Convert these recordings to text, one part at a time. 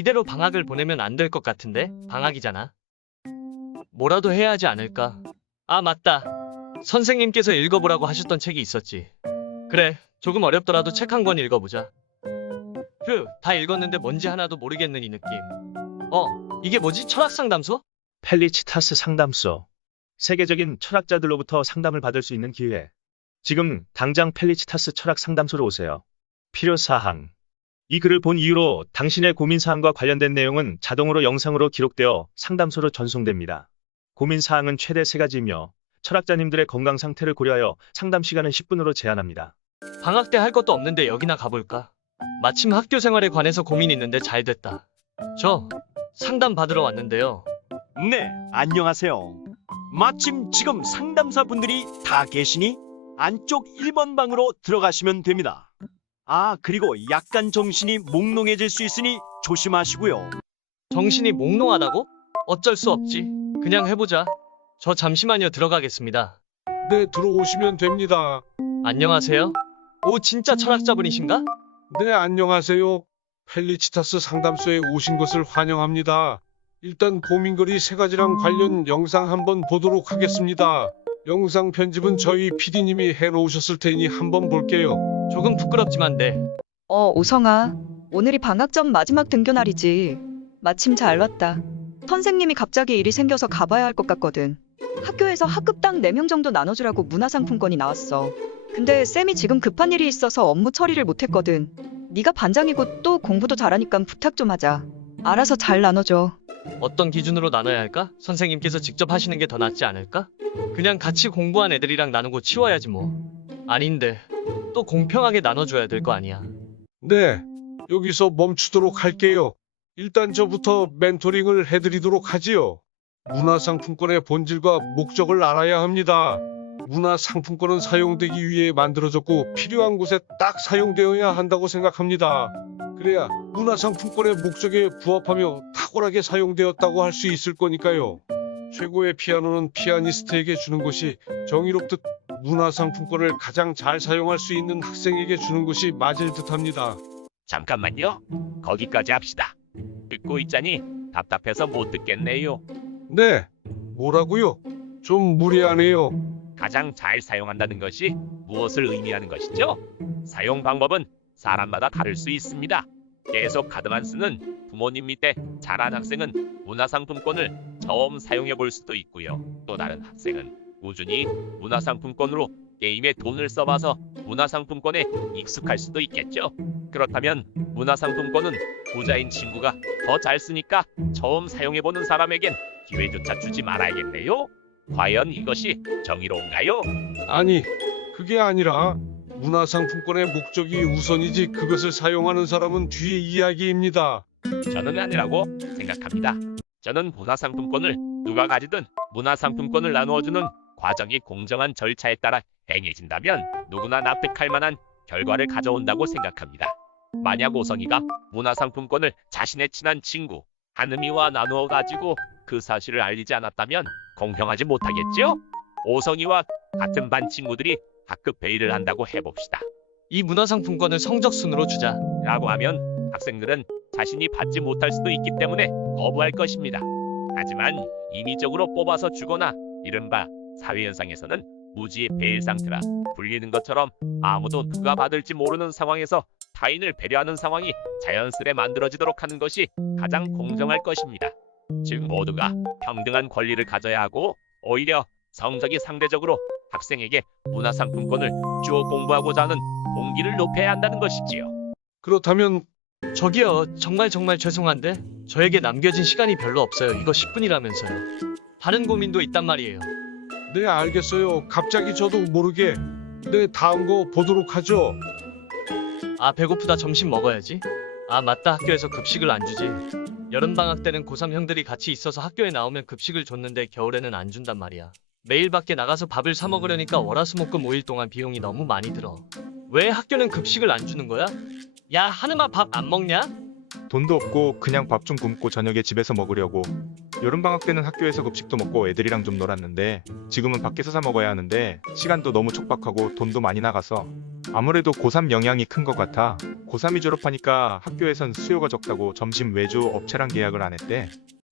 이대로 방학을 보내면 안 될 것 같은데? 방학이잖아. 뭐라도 해야 하지 않을까? 아, 맞다. 선생님께서 읽어보라고 하셨던 책이 있었지. 그래, 조금 어렵더라도 책 한 권 읽어보자. 휴, 다 읽었는데 뭔지 하나도 모르겠는 이 느낌. 이게 뭐지? 철학상담소? 펠리치타스 상담소. 세계적인 철학자들로부터 상담을 받을 수 있는 기회. 지금 당장 펠리치타스 철학 상담소로 오세요. 필요사항. 이 글을 본 이후로 당신의 고민사항과 관련된 내용은 자동으로 영상으로 기록되어 상담소로 전송됩니다. 고민사항은 최대 3가지이며 철학자님들의 건강 상태를 고려하여 상담 시간은 10분으로 제한합니다. 방학 때 할 것도 없는데 여기나 가볼까? 마침 학교 생활에 관해서 고민이 있는데 잘 됐다. 저 상담 받으러 왔는데요. 네, 안녕하세요. 마침 지금 상담사 분들이 다 계시니 안쪽 1번 방으로 들어가시면 됩니다. 아, 그리고 약간 정신이 몽롱해질 수 있으니 조심하시고요. 정신이 몽롱하다고? 어쩔 수 없지. 그냥 해보자. 저 잠시만요. 들어가겠습니다. 네, 들어오시면 됩니다. 안녕하세요. 오, 진짜 철학자분이신가? 네, 안녕하세요. 펠리치타스 상담소에 오신 것을 환영합니다. 일단 고민거리 3가지랑 관련 영상 한번 보도록 하겠습니다. 영상 편집은 저희 PD님이 해놓으셨을 테니 한번 볼게요. 조금 부끄럽지만 네. 오성아. 오늘이 방학 전 마지막 등교 날이지. 마침 잘 왔다. 선생님이 갑자기 일이 생겨서 가봐야 할 것 같거든. 학교에서 학급당 4명 정도 나눠주라고 문화상품권이 나왔어. 근데 쌤이 지금 급한 일이 있어서 업무 처리를 못했거든. 네가 반장이고 또 공부도 잘하니까 부탁 좀 하자. 알아서 잘 나눠줘. 어떤 기준으로 나눠야 할까? 선생님께서 직접 하시는 게 더 낫지 않을까? 그냥 같이 공부한 애들이랑 나누고 치워야지 뭐. 아닌데 또 공평하게 나눠줘야 될 거 아니야. 네, 여기서 멈추도록 할게요. 일단 저부터 멘토링을 해드리도록 하지요. 문화상품권의 본질과 목적을 알아야 합니다. 문화상품권은 사용되기 위해 만들어졌고 필요한 곳에 딱 사용되어야 한다고 생각합니다. 그래야 문화상품권의 목적에 부합하며 탁월하게 사용되었다고 할 수 있을 거니까요. 최고의 피아노는 피아니스트에게 주는 것이 정의롭듯 문화상품권을 가장 잘 사용할 수 있는 학생에게 주는 것이 맞을 듯합니다. 잠깐만요. 거기까지 합시다. 듣고 있자니 답답해서 못 듣겠네요. 네, 뭐라고요? 좀 무리하네요. 가장 잘 사용한다는 것이 무엇을 의미하는 것이죠? 사용 방법은 사람마다 다를 수 있습니다. 계속 카드만 쓰는 부모님 밑에 자란 학생은 문화상품권을 처음 사용해 볼 수도 있고요. 또 다른 학생은 꾸준히 문화상품권으로 게임에 돈을 써봐서 문화상품권에 익숙할 수도 있겠죠. 그렇다면 문화상품권은 부자인 친구가 더 잘 쓰니까 처음 사용해보는 사람에겐 기회조차 주지 말아야겠네요. 과연 이것이 정의로운가요? 아니, 그게 아니라 문화상품권의 목적이 우선이지 그것을 사용하는 사람은 뒤의 이야기입니다. 저는 아니라고 생각합니다. 저는 문화상품권을 누가 가지든 문화상품권을 나누어주는 과정이 공정한 절차에 따라 행해진다면 누구나 납득할 만한 결과를 가져온다고 생각합니다. 만약 오성이가 문화상품권을 자신의 친한 친구 한음이와 나누어 가지고 그 사실을 알리지 않았다면 공평하지 못하겠죠? 오성이와 같은 반 친구들이 학급 회의를 한다고 해봅시다. 이 문화상품권을 성적순으로 주자. 라고 하면 학생들은 자신이 받지 못할 수도 있기 때문에 거부할 것입니다. 하지만 임의적으로 뽑아서 주거나 이른바 사회현상에서는 무지의 배일 상태라 불리는 것처럼 아무도 누가 받을지 모르는 상황에서 타인을 배려하는 상황이 자연스레 만들어지도록 하는 것이 가장 공정할 것입니다. 즉 모두가 평등한 권리를 가져야 하고 오히려 성적이 상대적으로 학생에게 문화상품권을 주어 공부하고자 하는 동기를 높여야 한다는 것이지요. 그렇다면 저기요, 정말 죄송한데 저에게 남겨진 시간이 별로 없어요. 이거 10분이라면서요. 다른 고민도 있단 말이에요. 네, 알겠어요. 갑자기 저도 모르게. 네, 다음 거 보도록 하죠. 아, 배고프다. 점심 먹어야지. 아, 맞다. 학교에서 급식을 안 주지. 여름방학 때는 고3 형들이 같이 있어서 학교에 나오면 급식을 줬는데 겨울에는 안 준단 말이야. 매일 밖에 나가서 밥을 사 먹으려니까 월화수목금 5일 동안 비용이 너무 많이 들어. 왜 학교는 급식을 안 주는 거야? 야, 한음아 밥 안 먹냐? 돈도 없고 그냥 밥 좀 굶고 저녁에 집에서 먹으려고. 여름방학 때는 학교에서 급식도 먹고 애들이랑 좀 놀았는데 지금은 밖에서 사 먹어야 하는데 시간도 너무 촉박하고 돈도 많이 나가서 아무래도 고3 영향이 큰 것 같아. 고3이 졸업하니까 학교에선 수요가 적다고 점심 외주 업체랑 계약을 안 했대.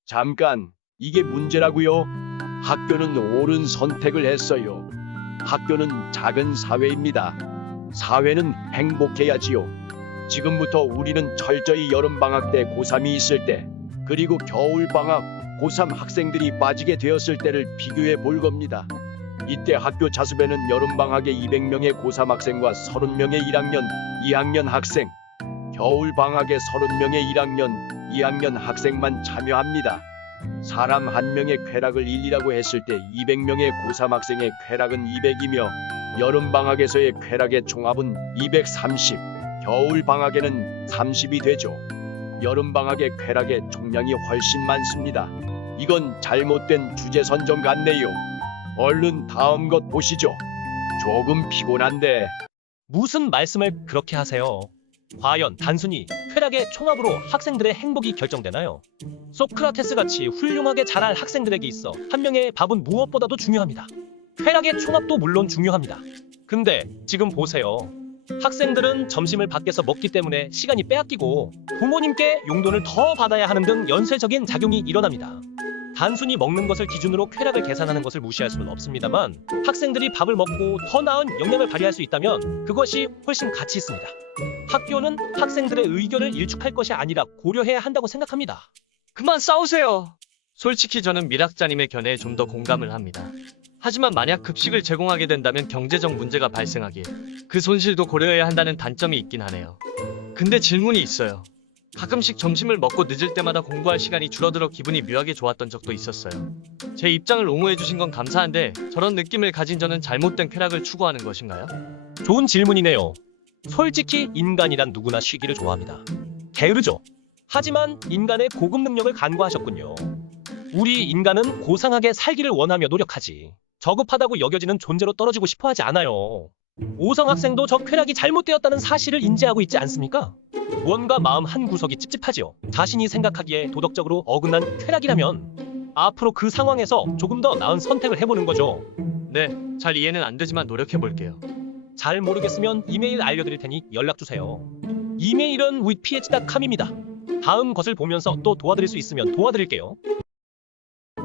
잠깐, 이게 문제라고요? 학교는 옳은 선택을 했어요. 학교는 작은 사회입니다. 사회는 행복해야지요. 지금부터 우리는 철저히 여름방학 때 고3이 있을 때, 그리고 겨울방학 고3 학생들이 빠지게 되었을 때를 비교해 볼 겁니다. 이때 학교 자습에는 여름방학에 200명의 고3 학생과 30명의 1학년, 2학년 학생, 겨울방학에 30명의 1학년, 2학년 학생만 참여합니다. 사람 한 명의 쾌락을 1이라고 했을 때 200명의 고3 학생의 쾌락은 200이며 여름방학에서의 쾌락의 총합은 230, 겨울방학에는 30이 되죠. 여름방학의 쾌락의 총량이 훨씬 많습니다. 이건 잘못된 주제 선정 같네요. 얼른 다음 것 보시죠. 조금 피곤한데. 무슨 말씀을 그렇게 하세요? 과연 단순히 쾌락의 총합으로 학생들의 행복이 결정되나요? 소크라테스 같이 훌륭하게 자랄 학생들에게 있어 한 명의 밥은 무엇보다도 중요합니다. 쾌락의 총합도 물론 중요합니다. 근데 지금 보세요. 학생들은 점심을 밖에서 먹기 때문에 시간이 빼앗기고 부모님께 용돈을 더 받아야 하는 등 연쇄적인 작용이 일어납니다. 단순히 먹는 것을 기준으로 쾌락을 계산하는 것을 무시할 수는 없습니다만 학생들이 밥을 먹고 더 나은 역량을 발휘할 수 있다면 그것이 훨씬 가치 있습니다. 학교는 학생들의 의견을 일축할 것이 아니라 고려해야 한다고 생각합니다. 그만 싸우세요. 솔직히 저는 밀학자님의 견해에 좀 더 공감을 합니다. 하지만 만약 급식을 제공하게 된다면 경제적 문제가 발생하기에 그 손실도 고려해야 한다는 단점이 있긴 하네요. 근데 질문이 있어요. 가끔씩 점심을 먹고 늦을 때마다 공부할 시간이 줄어들어 기분이 묘하게 좋았던 적도 있었어요. 제 입장을 옹호해 주신 건 감사한데 저런 느낌을 가진 저는 잘못된 쾌락을 추구하는 것인가요? 좋은 질문이네요. 솔직히 인간이란 누구나 쉬기를 좋아합니다. 게으르죠. 하지만 인간의 고급 능력을 간과하셨군요. 우리 인간은 고상하게 살기를 원하며 노력하지 저급하다고 여겨지는 존재로 떨어지고 싶어하지 않아요. 오성 학생도 저 쾌락이 잘못되었다는 사실을 인지하고 있지 않습니까? 무언가 마음 한 구석이 찝찝하지요. 자신이 생각하기에 도덕적으로 어긋난 쾌락이라면 앞으로 그 상황에서 조금 더 나은 선택을 해보는 거죠. 네, 잘 이해는 안 되지만 노력해볼게요. 잘 모르겠으면 이메일 알려드릴 테니 연락주세요. 이메일은 withph.com입니다. 다음 것을 보면서 또 도와드릴 수 있으면 도와드릴게요.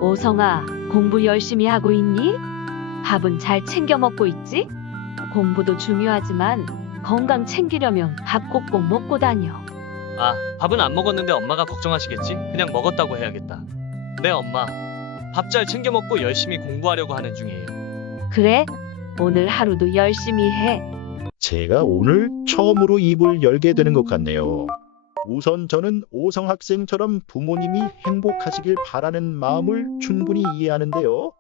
오성아, 공부 열심히 하고 있니? 밥은 잘 챙겨 먹고 있지? 공부도 중요하지만 건강 챙기려면 밥 꼭꼭 먹고 다녀. 아, 밥은 안 먹었는데 엄마가 걱정하시겠지? 그냥 먹었다고 해야겠다. 네, 엄마. 밥 잘 챙겨 먹고 열심히 공부하려고 하는 중이에요. 그래? 오늘 하루도 열심히 해. 제가 오늘 처음으로 입을 열게 되는 것 같네요. 우선 저는 오성 학생처럼 부모님이 행복하시길 바라는 마음을 충분히 이해하는데요.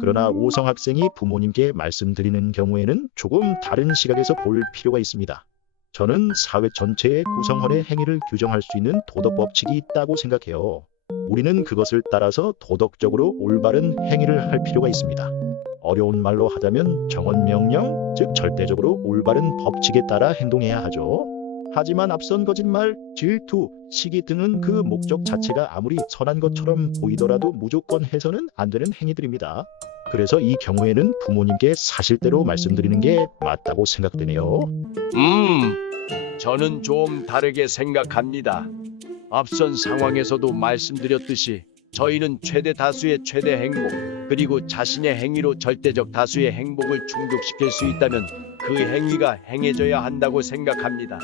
그러나 오성 학생이 부모님께 말씀드리는 경우에는 조금 다른 시각에서 볼 필요가 있습니다. 저는 사회 전체의 구성원의 행위를 규정할 수 있는 도덕 법칙이 있다고 생각해요. 우리는 그것을 따라서 도덕적으로 올바른 행위를 할 필요가 있습니다. 어려운 말로 하자면 정언명령, 즉 절대적으로 올바른 법칙에 따라 행동해야 하죠. 하지만 앞선 거짓말, 질투, 시기 등은 그 목적 자체가 아무리 선한 것처럼 보이더라도 무조건 해서는 안 되는 행위들입니다. 그래서 이 경우에는 부모님께 사실대로 말씀드리는 게 맞다고 생각되네요. 저는 좀 다르게 생각합니다. 앞선 상황에서도 말씀드렸듯이 저희는 최대 다수의 최대 행복, 그리고 자신의 행위로 절대적 다수의 행복을 충족시킬 수 있다면 그 행위가 행해져야 한다고 생각합니다.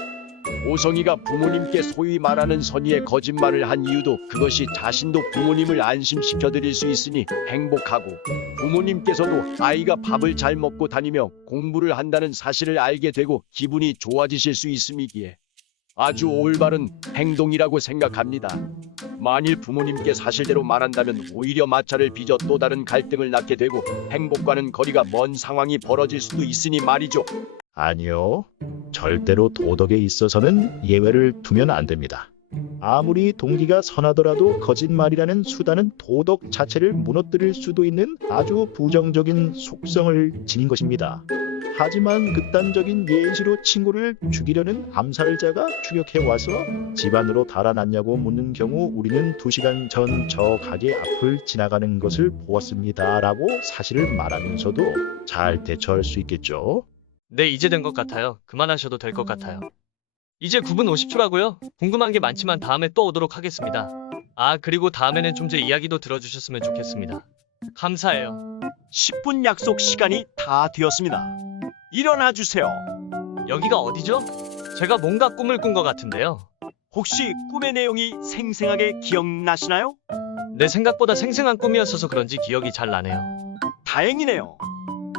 오성이가 부모님께 소위 말하는 선의의 거짓말을 한 이유도 그것이 자신도 부모님을 안심시켜 드릴 수 있으니 행복하고 부모님께서도 아이가 밥을 잘 먹고 다니며 공부를 한다는 사실을 알게 되고 기분이 좋아지실 수 있음이기에 아주 올바른 행동이라고 생각합니다. 만일 부모님께 사실대로 말한다면 오히려 마찰을 빚어 또 다른 갈등을 낳게 되고 행복과는 거리가 먼 상황이 벌어질 수도 있으니 말이죠. 아니요. 절대로 도덕에 있어서는 예외를 두면 안 됩니다. 아무리 동기가 선하더라도 거짓말이라는 수단은 도덕 자체를 무너뜨릴 수도 있는 아주 부정적인 속성을 지닌 것입니다. 하지만 극단적인 예시로 친구를 죽이려는 암살자가 추격해 와서 집 안으로 달아났냐고 묻는 경우 우리는 2시간 전 저 가게 앞을 지나가는 것을 보았습니다 라고 사실을 말하면서도 잘 대처할 수 있겠죠. 네, 이제 된 것 같아요. 그만하셔도 될 것 같아요. 이제 9분 50초라고요? 궁금한 게 많지만 다음에 또 오도록 하겠습니다. 아, 그리고 다음에는 좀 제 이야기도 들어주셨으면 좋겠습니다. 감사해요. 10분 약속 시간이 다 되었습니다. 일어나 주세요. 여기가 어디죠? 제가 뭔가 꿈을 꾼 것 같은데요. 혹시 꿈의 내용이 생생하게 기억나시나요? 내 생각보다 생생한 꿈이었어서 그런지 기억이 잘 나네요. 다행이네요.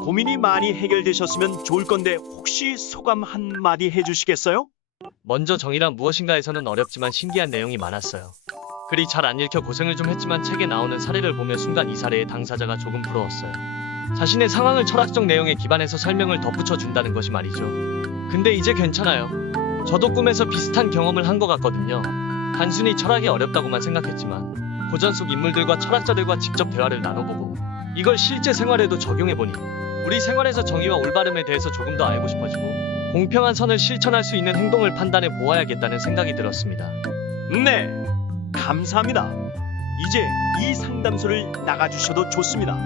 고민이 많이 해결되셨으면 좋을 건데 혹시 소감 한마디 해주시겠어요? 먼저 정의란 무엇인가에서는 어렵지만 신기한 내용이 많았어요. 글이 잘 안 읽혀 고생을 좀 했지만 책에 나오는 사례를 보며 순간 이 사례의 당사자가 조금 부러웠어요. 자신의 상황을 철학적 내용에 기반해서 설명을 덧붙여 준다는 것이 말이죠. 근데 이제 괜찮아요. 저도 꿈에서 비슷한 경험을 한 것 같거든요. 단순히 철학이 어렵다고만 생각했지만 고전 속 인물들과 철학자들과 직접 대화를 나눠보고 이걸 실제 생활에도 적용해보니 우리 생활에서 정의와 올바름에 대해서 조금 더 알고 싶어지고 공평한 선을 실천할 수 있는 행동을 판단해 보아야겠다는 생각이 들었습니다. 네, 감사합니다. 이제 이 상담소를 나가주셔도 좋습니다.